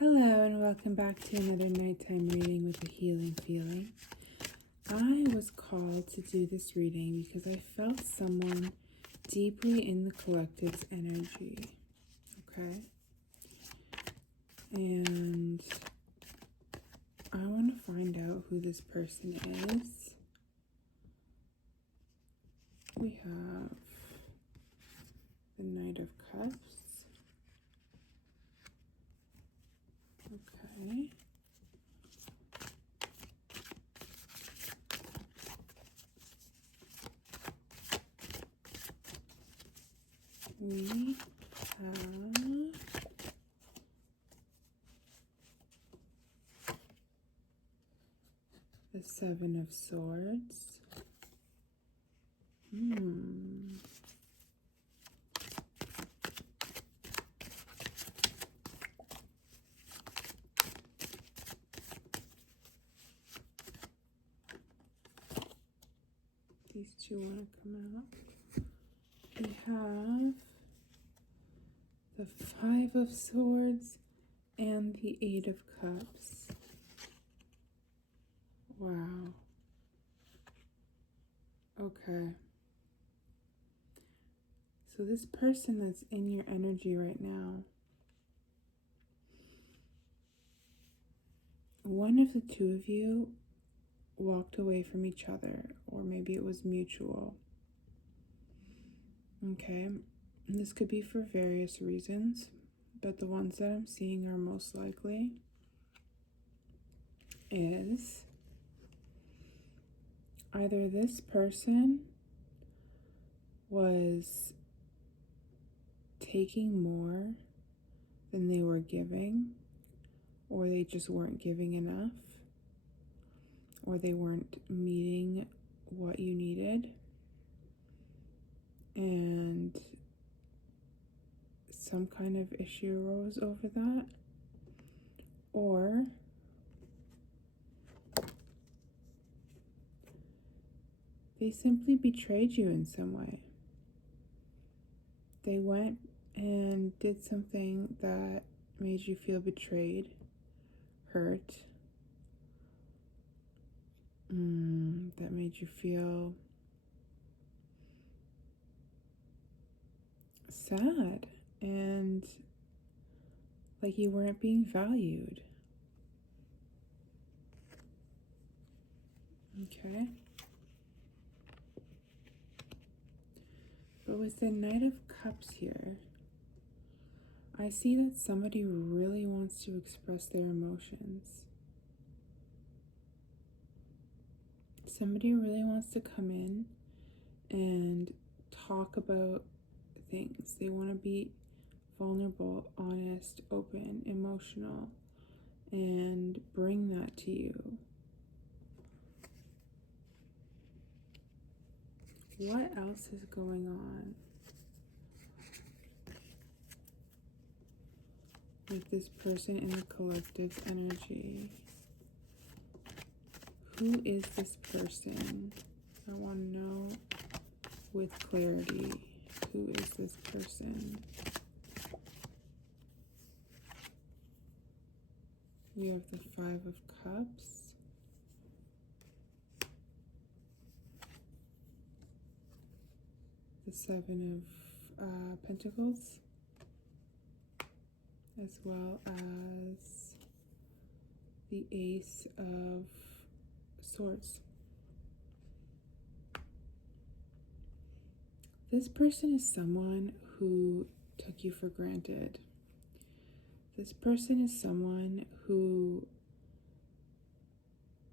Hello and welcome back to another nighttime reading with a healing feeling. I was called to do this reading because I felt someone deeply in the collective's energy, okay? And I want to find out who this person is. We have the Knight of Cups. Okay. We have the Seven of Swords. These two want to come out. We have the Five of Swords and the Eight of Cups. Wow. Okay. So this person that's in your energy right now, one of the two of you walked away from each other, or maybe it was mutual. Okay. This could be for various reasons, but the ones that I'm seeing are most likely is either this person was taking more than they were giving, or they just weren't giving enough, or they weren't meeting what you needed, and some kind of issue arose over that, or they simply betrayed you in some way. They went and did something that made you feel betrayed, hurt, that made you feel sad and like you weren't being valued. Okay. But with the Knight of Cups here, I see that somebody really wants to express their emotions. Somebody really wants to come in and talk about things. They want to be vulnerable, honest, open, emotional, and bring that to you. What else is going on with this person in the collective's energy? Who is this person? I want to know with clarity. Who is this person? We have the Five of Cups. The Seven of Pentacles. As well as the Ace of Swords. This person is someone who took you for granted. This person is someone who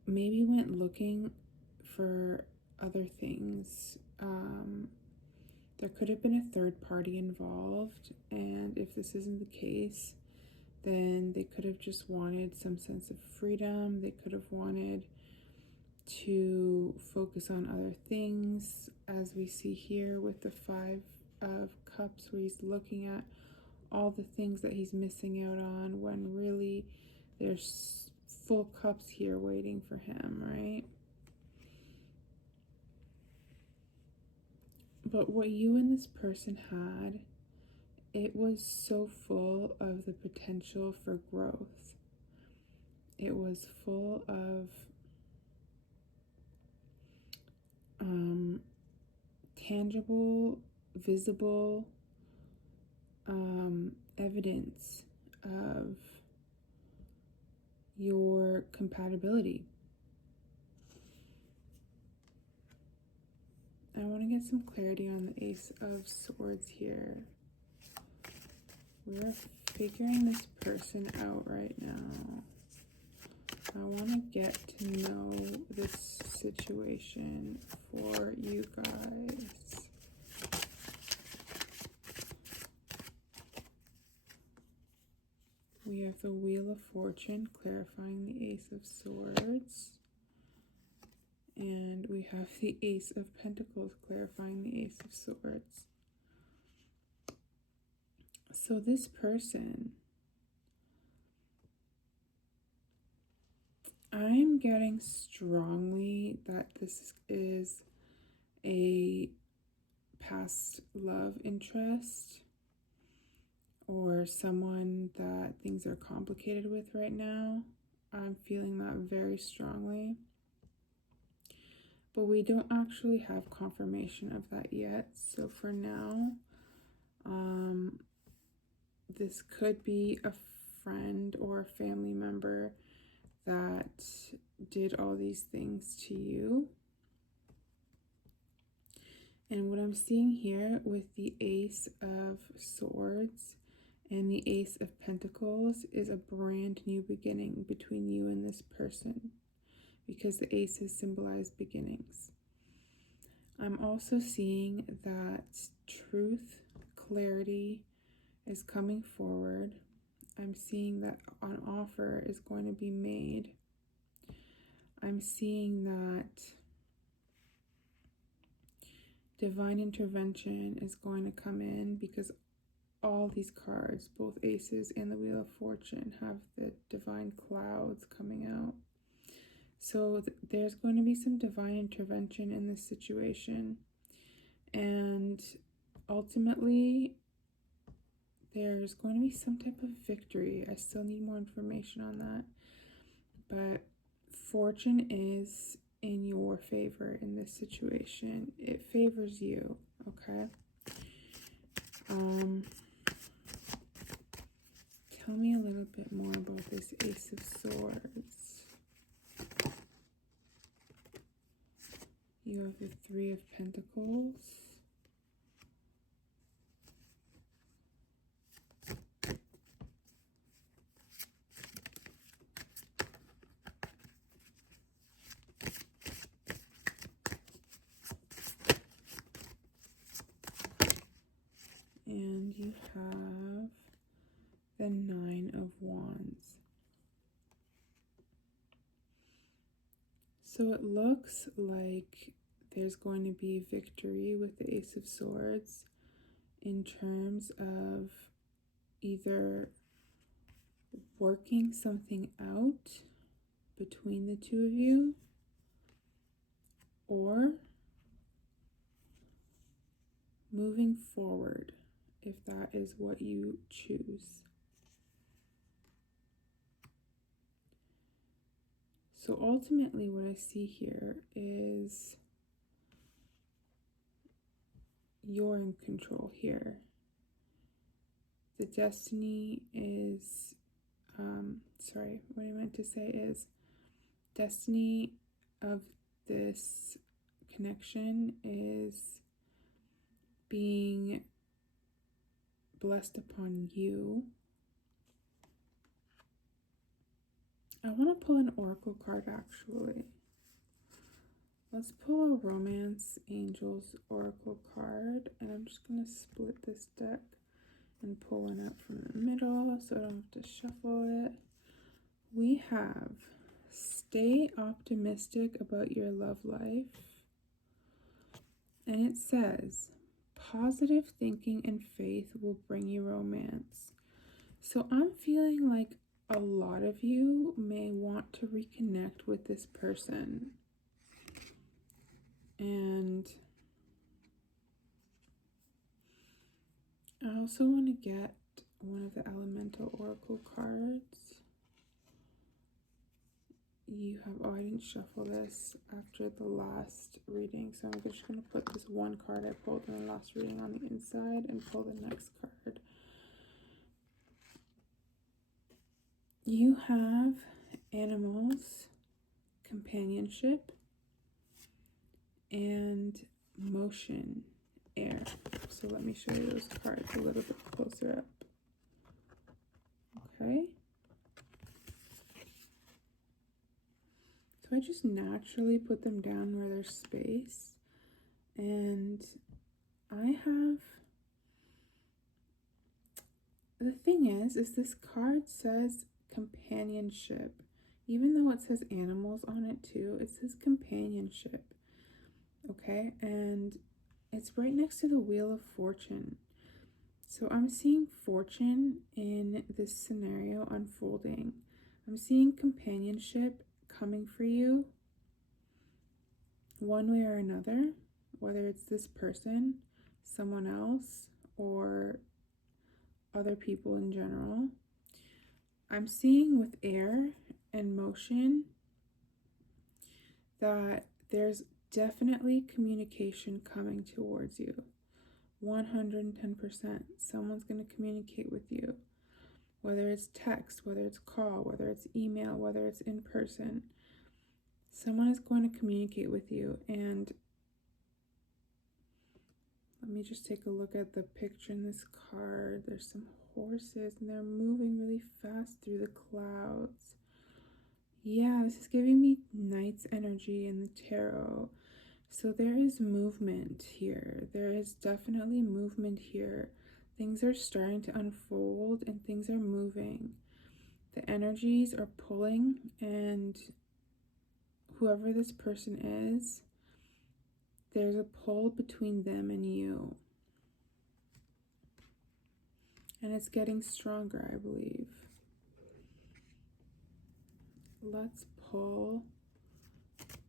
maybe went looking for other things. There could have been a third party involved, and if this isn't the case, then they could have just wanted some sense of freedom. They could have wanted to focus on other things, as we see here with the Five of Cups, where he's looking at all the things that he's missing out on, when really there's full cups here waiting for him, right? But what you and this person had it was so full of the potential for growth. It was full of tangible, visible evidence of your compatibility. I want to get some clarity on the Ace of Swords here. We're figuring this person out right now. I want to get to know this situation for you guys. We have the Wheel of Fortune clarifying the Ace of Swords. And we have the Ace of Pentacles clarifying the Ace of Swords. So this person, I'm getting strongly that this is a past love interest or someone that things are complicated with right now. I'm feeling that very strongly. But we don't actually have confirmation of that yet. So for now, this could be a friend or a family member that did all these things to you. And what I'm seeing here with the Ace of Swords and the Ace of Pentacles is a brand new beginning between you and this person, because the aces symbolize beginnings. I'm also seeing that truth, clarity is coming forward. I'm seeing that an offer is going to be made. I'm seeing that divine intervention is going to come in, because all these cards, both aces and the Wheel of Fortune, have the divine clouds coming out. So there's going to be some divine intervention in this situation. And ultimately, there's going to be some type of victory. I still need more information on that. But fortune is in your favor in this situation. It favors you, okay? Tell me a little bit more about this Ace of Swords. You have the Three of Pentacles. And you have the Nine of Wands. So it looks like there's going to be victory with the Ace of Swords in terms of either working something out between the two of you, or moving forward, if that is what you choose. So ultimately what I see here is you're in control here. The destiny is, what I meant to say is destiny of this connection is being blessed upon you. I want to pull an oracle card actually. Let's pull a Romance Angels oracle card, and I'm just going to split this deck and pull one out from the middle so I don't have to shuffle it. We have stay optimistic about your love life. And it says positive thinking and faith will bring you romance. So I'm feeling like a lot of you may want to reconnect with this person. And I also want to get one of the Elemental Oracle cards. I didn't shuffle this after the last reading, so I'm just going to put this one card I pulled in the last reading on the inside and pull the next card. You have animals, companionship, and motion, air. So let me show you those cards a little bit closer up. Okay. So I just naturally put them down where there's space. And the thing is this card says companionship. Even though it says animals on it too, it says companionship. Okay, and it's right next to the Wheel of Fortune. So I'm seeing fortune in this scenario unfolding. I'm seeing companionship coming for you one way or another, whether it's this person, someone else, or other people in general. I'm seeing with air and motion that there's definitely communication coming towards you. 110%. Someone's going to communicate with you. Whether it's text, whether it's call, whether it's email, whether it's in person. Someone is going to communicate with you. And let me just take a look at the picture in this card. There's some horses and they're moving really fast through the clouds. Yeah, this is giving me Knight's energy in the tarot. So there is movement here. There is definitely movement here. Things are starting to unfold and things are moving. The energies are pulling, and whoever this person is, there's a pull between them and you. And it's getting stronger, I believe. Let's pull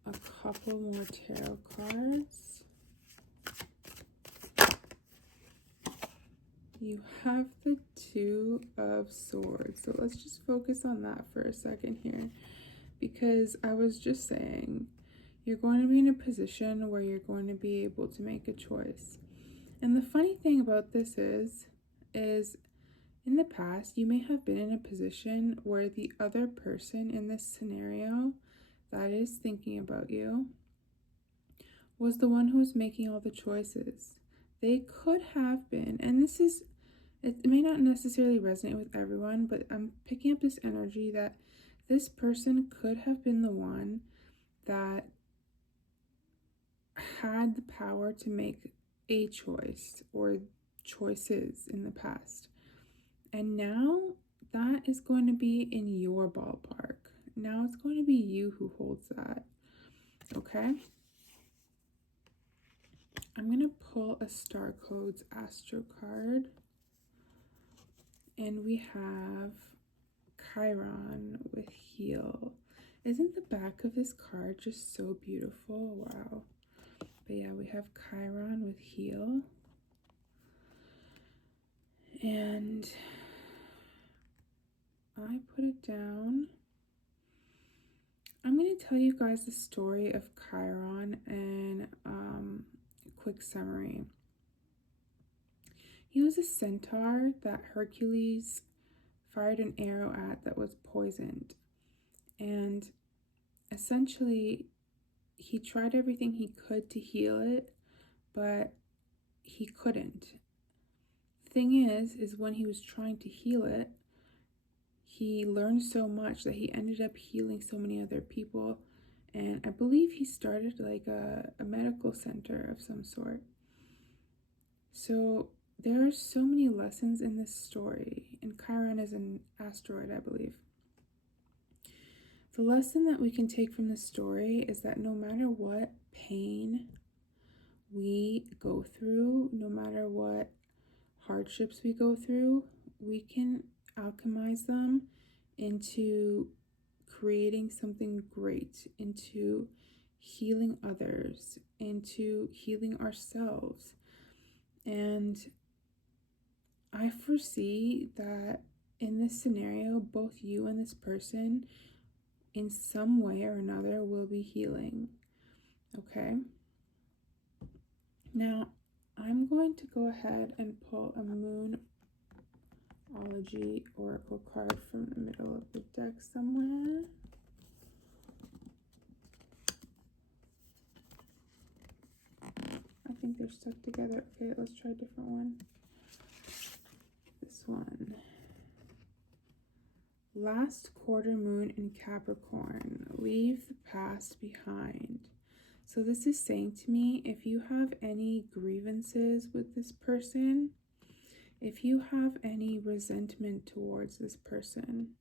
a couple more tarot cards. You have the Two of Swords. So let's just focus on that for a second here. Because I was just saying, you're going to be in a position where you're going to be able to make a choice. And the funny thing about this is in the past, you may have been in a position where the other person in this scenario that is thinking about you was the one who was making all the choices. They could have been, and it may not necessarily resonate with everyone, but I'm picking up this energy that this person could have been the one that had the power to make a choice or choices in the past. And now that is going to be in your ballpark. Now it's going to be you who holds that. Okay? I'm going to pull a Star Codes Astro card. And we have Chiron with Heal. Isn't the back of this card just so beautiful? Wow. But yeah, we have Chiron with Heal. And I put it down. I'm going to tell you guys the story of Chiron and a quick summary. He was a centaur that Hercules fired an arrow at that was poisoned. And essentially, he tried everything he could to heal it, but he couldn't. The thing is when he was trying to heal it, he learned so much that he ended up healing so many other people. And I believe he started like a medical center of some sort. So there are so many lessons in this story. And Chiron is an asteroid, I believe. The lesson that we can take from this story is that no matter what pain we go through, no matter what hardships we go through, we can alchemize them into creating something great, into healing others, into healing ourselves. And I foresee that in this scenario, both you and this person, in some way or another, will be healing. Okay? Now, I'm going to go ahead and pull a Moonology Oracle card from the middle of the deck somewhere. I think they're stuck together. Okay, let's try a different one. This one. Last quarter moon in Capricorn. Leave the past behind. So this is saying to me, if you have any grievances with this person, if you have any resentment towards this person,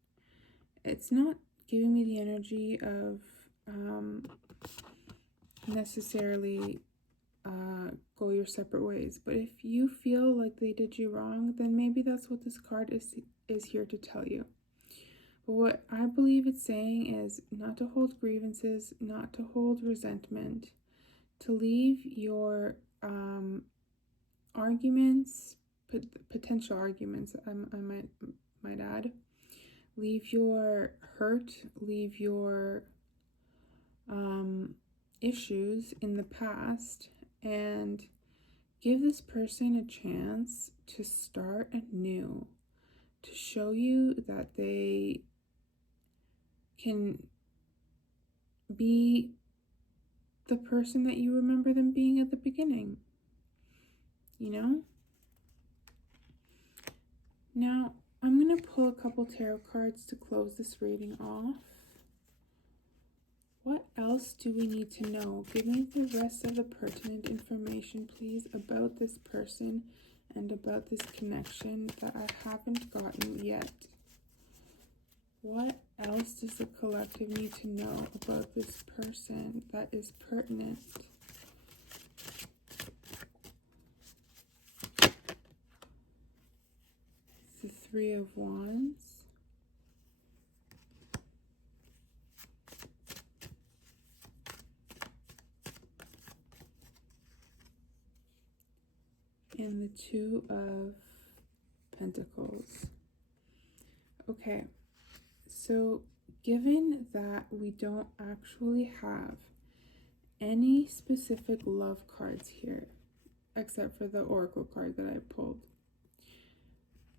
it's not giving me the energy of necessarily go your separate ways. But if you feel like they did you wrong, then maybe that's what this card is here to tell you. But what I believe it's saying is not to hold grievances, not to hold resentment, to leave your arguments, potential arguments, I might add, leave your hurt, leave your issues in the past, and give this person a chance to start anew, to show you that they can be the person that you remember them being at the beginning, you know? Now, I'm going to pull a couple tarot cards to close this reading off. What else do we need to know? Give me the rest of the pertinent information, please, about this person and about this connection that I haven't gotten yet. What else does the collective need to know about this person that is pertinent? The Three of Wands. And the Two of Pentacles. Okay, so given that we don't actually have any specific love cards here, except for the Oracle card that I pulled,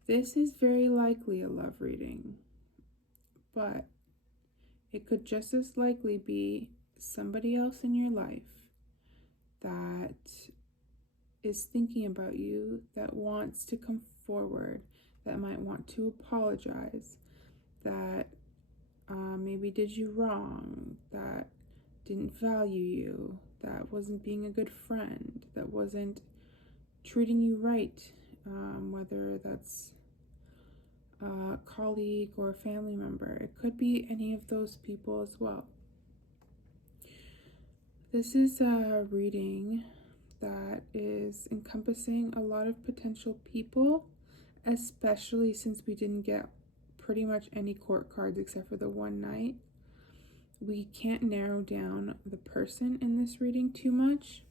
this is very likely a love reading, but it could just as likely be somebody else in your life that is thinking about you, that wants to come forward, that might want to apologize, that maybe did you wrong, that didn't value you, that wasn't being a good friend, that wasn't treating you right, whether that's a colleague or a family member. It could be any of those people as well. This is a reading that is encompassing a lot of potential people, especially since we didn't get pretty much any court cards except for the one Knight. We can't narrow down the person in this reading too much.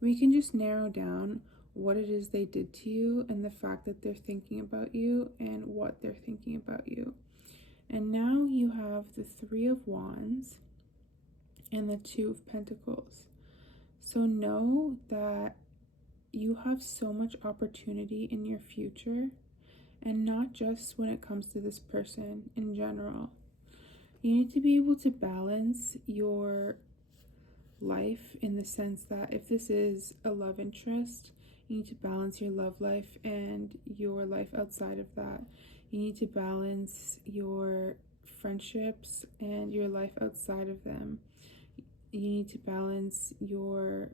We can just narrow down what it is they did to you and the fact that they're thinking about you and what they're thinking about you. And now you have the Three of Wands and the Two of Pentacles. So know that you have so much opportunity in your future, and not just when it comes to this person in general. You need to be able to balance your life in the sense that if this is a love interest, you need to balance your love life and your life outside of that. You need to balance your friendships and your life outside of them. You need to balance your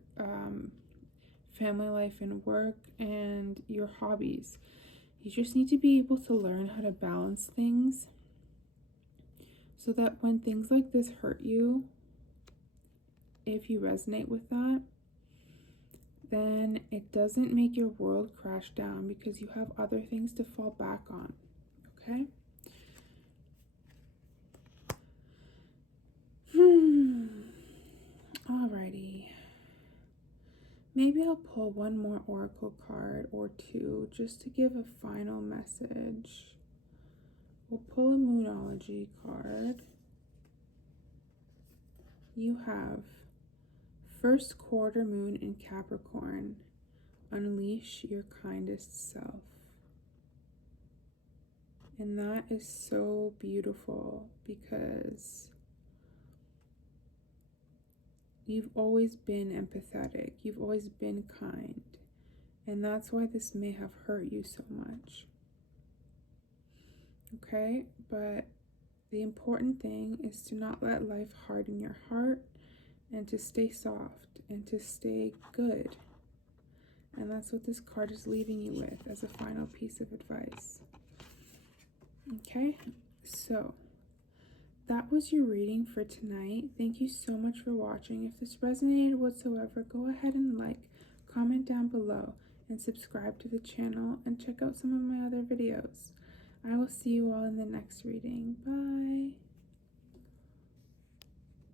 family life and work and your hobbies. You just need to be able to learn how to balance things so that when things like this hurt you, if you resonate with that, then it doesn't make your world crash down because you have other things to fall back on, okay? Alrighty. Maybe I'll pull one more oracle card or two just to give a final message. We'll pull a Moonology card. You have first quarter moon in Capricorn. Unleash your kindest self. And that is so beautiful because you've always been empathetic. You've always been kind. And that's why this may have hurt you so much. Okay? But the important thing is to not let life harden your heart and to stay soft and to stay good. And that's what this card is leaving you with as a final piece of advice. Okay? So that was your reading for tonight. Thank you so much for watching. If this resonated whatsoever, go ahead and like, comment down below, and subscribe to the channel, and check out some of my other videos. I will see you all in the next reading. Bye.